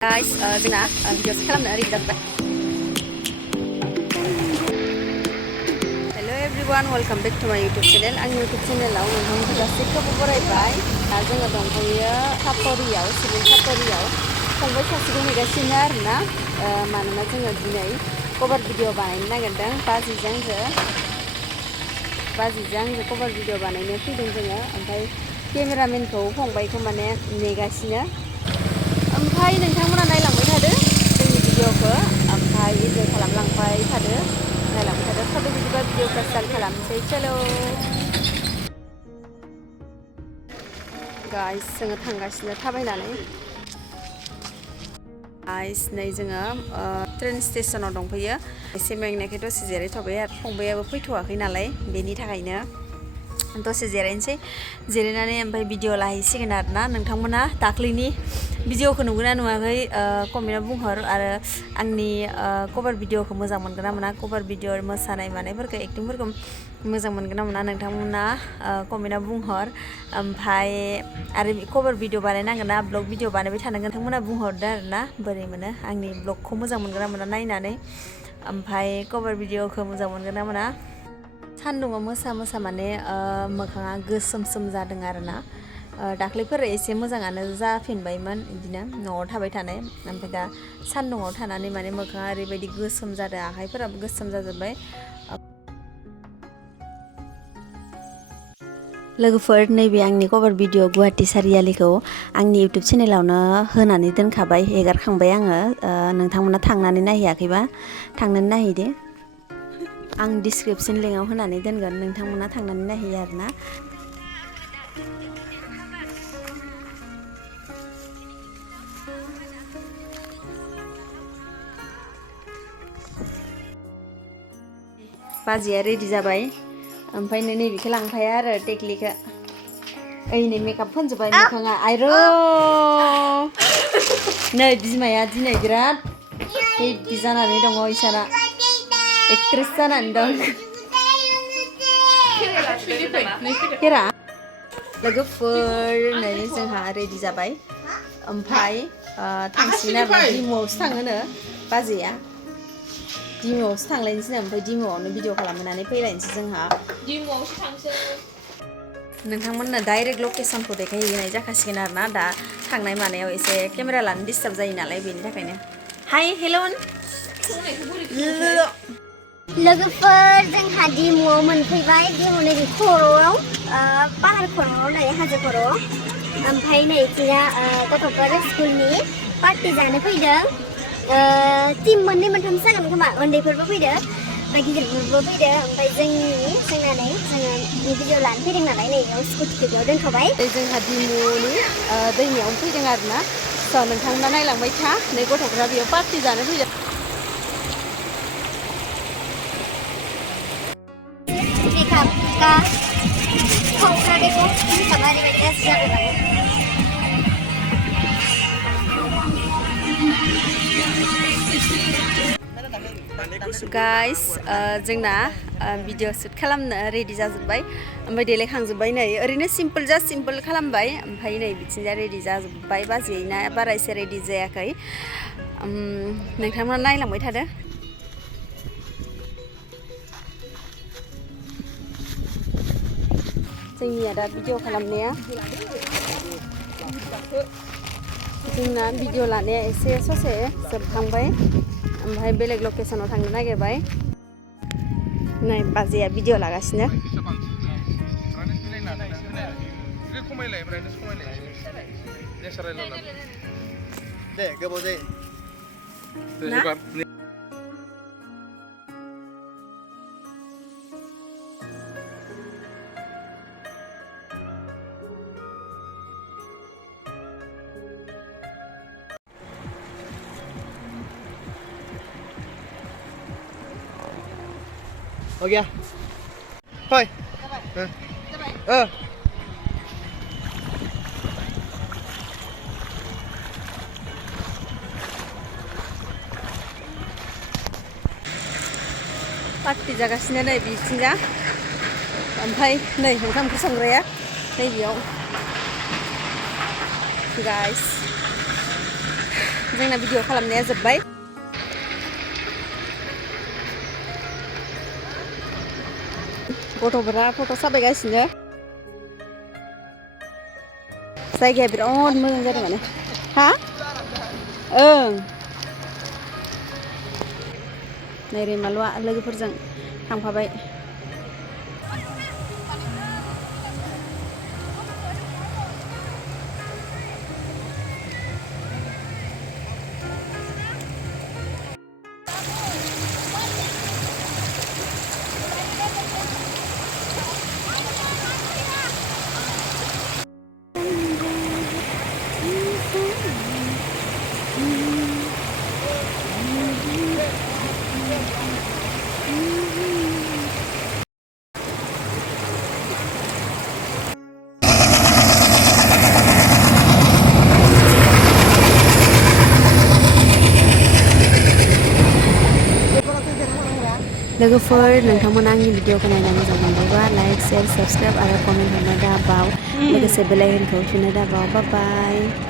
Guys, जोंना video खालामनो ready जाबाय. Hello everyone, welcome back to my YouTube channel. आंनि YouTube channelआव नोंथांमोनखौ गासैखौबो बरायबाय. जोङो दंफैयो सापरियाव, सिभिल सापरियाव फंबाय सासेखौ नेगासिनो आरोना. मानोना जोङो दिनै कभार भिडिअ बानायनो नागिरदों. बाजिजों आंजों कभार भिडिअ बानायनो फैदों जोङो. ओमफ्राय केमेरामेनखौ फंबायखौ माने नेगासिनो. ओमफ्राय नोंथांमोना नायलांबाय थादो जोंनि भिडिअखौ. ओमफ्राय इन्जय खालामलांबाय थादो, नायलांबाय थादो. फट' बिदिबा भिडिअखौ स्टार्ट खालामनोसै. चलो गाइस, जोङो थांगासिनो थाबायनानै. गाइस, नै जोङो ट्रेन स्टेशनाव दंफैयो. एसे मेंनायखाय दसे जिरायथ'बाय आरो फंबायाबो फैथ'वाखै नालाय, बेनि थाखायनो दसे जिरायनोसै. जिरायनानै ओमफ्राय भिडिअ लाहैसिगोन आरोना. नोंथांमोना दाख्लैनि भिडिअखौ नुगोना नुवाखै कमेन्टआव बुंहर. आरो आंनि कभार भिडिअखौ मोजां मोनगोन ना मोना, कभार भिडिअ मोसानाय मानायफोरखौ एक्टिंफोरखौ मोजां मोनगोन ना मोना नोंथांमोना कमेन्टआव बुंहर. ओमफ्राय आरो कभार भिडिअ बानायनांगोन ना, ब्लग भिडिअ बानायबाय थानांगोन, नोंथांमोना बुंहरदो आरोना बोरै मोनो आंनि ब्लगखौ मोजां मोनगोन ना मोना नायनानै. ओमफ्राय कभार भिडिअखौ मोजां मोनगोन ना मोना. सान्दुङाव मोसा माने मोखाङा गोसोमसोम जादों आरोना. दाख्लैफोर एसे मोजाङानो जाफिनबायमोन बिदिनो न'आव थाबाय थानाय. ओमफ्राय दा सान्दुङाव थानानै माने मोखाङा ओरैबायदि गोसोम जादों, आखाइफोराबो गोसोम जाजोब्बाय. लोगोफोर, नैबे आंनि कभार भिडिअ गुवाहाटी चारियालिखौ आंनि इउटुब चेनेलावनो होनानै दोनखाबाय, हेगारखांबाय आङो. नोंथांमोना थांनानै नायहैयाखैबा थांनानै नायहैदो. आं डिसक्रिपसन लिंकआव होनानै दोनगोन, नोंथांमोना थांनानै नायहैयो आरोना. बाजिया रेडि जाबाय. ओमफ्राय नैबेखौ लांफाया आरो टेक्लिखौ. ओइ नै मेकआप फोनजोब्बाय मोखाङा. आइर' नै बिमाया दिनै बिराद हेभि जानानै दङ. इसाना एक्ट्रेस जानानै दं. हेरा लोगोफोर, नै जोंहा रेडि जाबाय. ओमफ्राय थांसिगोन आरो डिम'आवसो थाङोनो बाजैया. डिम'आवसो थांलायनोसै. ओमफ्राय डिम'आवनो भिडिअ खालामनानै फैलायनोसै जोंहा. डिम'आवसो थांसै. नोंथांमोननो डाइरेक्ट लकेसनखौ देखायहैनाय जाखासिगोन आरोना. दा थांनाय मानायाव एसे केमेरा लानो डिस्टार्ब जायो नालाय, बेनि थाखायनो. हाय हेल' लोगोफोर, जोंहा डिम'आव मोनफैबाय. डिम' नैबे खर'आव, पाहार खर'आव, नै हाजो खर'आव. ओमफ्राय नै जोंहा गथ'फोर स्कुलनि पार्टि जानो फैदों. टिम मोननै मोनथामसो जागोन खोमा. उन्दैफोरबो फैदो, ओमफ्राय गिदिरफोरबो फैदो. ओमफ्राय जोंना नै जोङो भिडिअ लानो फैदों नालाय, नैबेयाव स्कुटिखौ बेयाव दोनथ'बाय. जोंहा डिम'नि दैमायावनो फैदों आरोना. स' नोंथांमोना नायलांबाय था. नै गथ'फ्रा बेयाव पार्टि जानो फैदों. गाइस, जोंना भिडिअ शुट खालामनो रेडि जाजोब्बाय. ओमफ्राय देलायखांजोब्बाय. नै ओरैनो सिम्पोल खालामबाय. ओमफ्राय नै बिथिंजा रेडि जाजोब्बाय. बाजैना बारा एसे रेडि जायाखै. नोंथांमोना नायलांबाय थादो. जोंनिया दा भिडिअ खालामनाया, जोंना भिडिअ लानाया एसे ससे जोबखांबाय. ओमफ्राय बेलेग लकेसनाव थांनो नागिरबाय. नै बाजैया भिडिअ लागासिनो. हो गया होय पार्टि जागासिनो नै बिथिंजा. ओमफ्राय नै ओंखाम ओंख्रि संग्राया नैबेयाव. गाइस, जोंना भिडिअ खालामनाया जोब्बाय गथ'फोरा फट' साफायगासिनो जायगाया बिराद मोजां जादों माने हा ओं नै रैमालुआ लोगोफोरजों थांफाबाय लोगोफोर नोंथांमोना आंनि भिडिअखौ नायना मोजां मोनदोंबा लाइक शेयार साबस्क्राइब आरो कमेन्ट हरनो दाबाव लोगोसे बेल आइकनखौ थुनो दाबाव बाय बाय